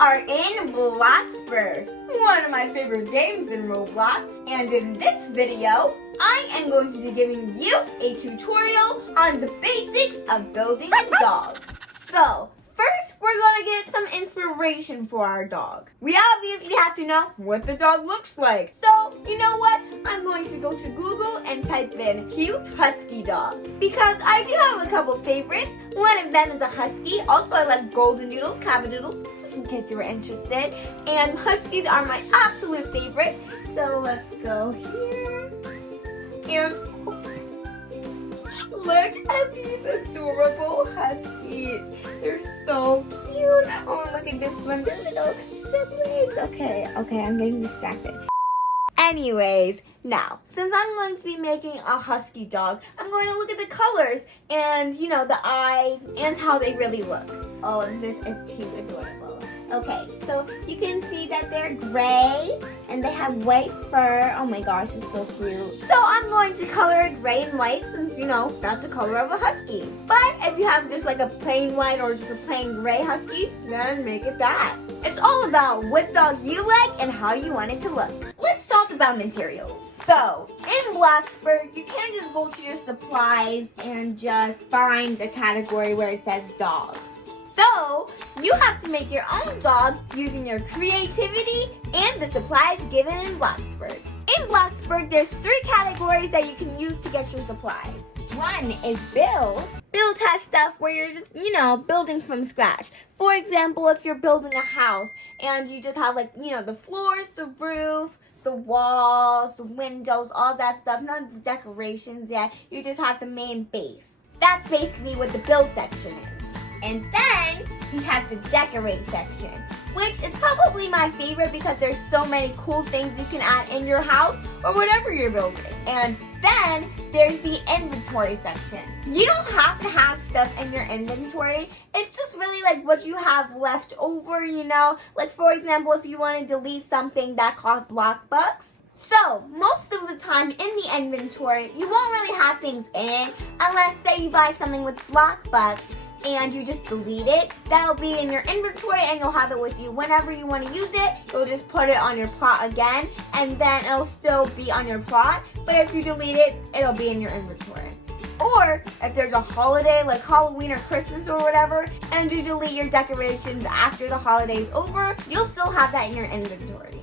are in Bloxburg, one of my favorite games in Roblox, and in this video, I am going to be giving you a tutorial on the basics of building a dog. So, first, we're gonna get some inspiration for our dog. We obviously have to know what the dog looks like. So, you know what? I'm going to go to Google and type in cute husky dogs. Because I do have a couple favorites. One of them is a husky. Also, I like golden doodles, cavadoodles, just in case you were interested. And huskies are my absolute favorite. So let's go here. And look at these adorable huskies. They're so cute. Oh, look at this one. They're little siblings. Okay, I'm getting distracted. Anyways, now, since I'm going to be making a husky dog, I'm going to look at the colors and, you know, the eyes and how they really look. Oh, this is too adorable. Okay, so you can see that they're gray and they have white fur. Oh my gosh, it's so cute. So I'm going to color it gray and white since, you know, that's the color of a husky. But if you have just like a plain white or just a plain gray husky, then make it that. It's all about what dog you like and how you want it to look. Let's talk about materials. So, in Bloxburg, you can't just go to your supplies and just find a category where it says dogs. So, you have to make your own dog using your creativity and the supplies given in Bloxburg. In Bloxburg, there's 3 categories that you can use to get your supplies. One is build. Build has stuff where you're just, you know, building from scratch. For example, if you're building a house and you just have like, you know, the floors, the roof, the walls, the windows, all that stuff, none of the decorations yet. You just have the main base. That's basically what the build section is. And then you have the decorate section, which is probably my favorite because there's so many cool things you can add in your house or whatever you're building. And then there's the inventory section. You don't have to have stuff in your inventory. It's just really like what you have left over, you know? Like for example, if you want to delete something that costs Bloxburg. So, most of the time in the inventory, you won't really have things in unless say you buy something with Bloxburg and you just delete it. That'll be in your inventory and you'll have it with you whenever you want to use it. You'll just put it on your plot again and then it'll still be on your plot. But if you delete it, it'll be in your inventory. Or if there's a holiday like Halloween or Christmas or whatever and you delete your decorations after the holiday's over, you'll still have that in your inventory.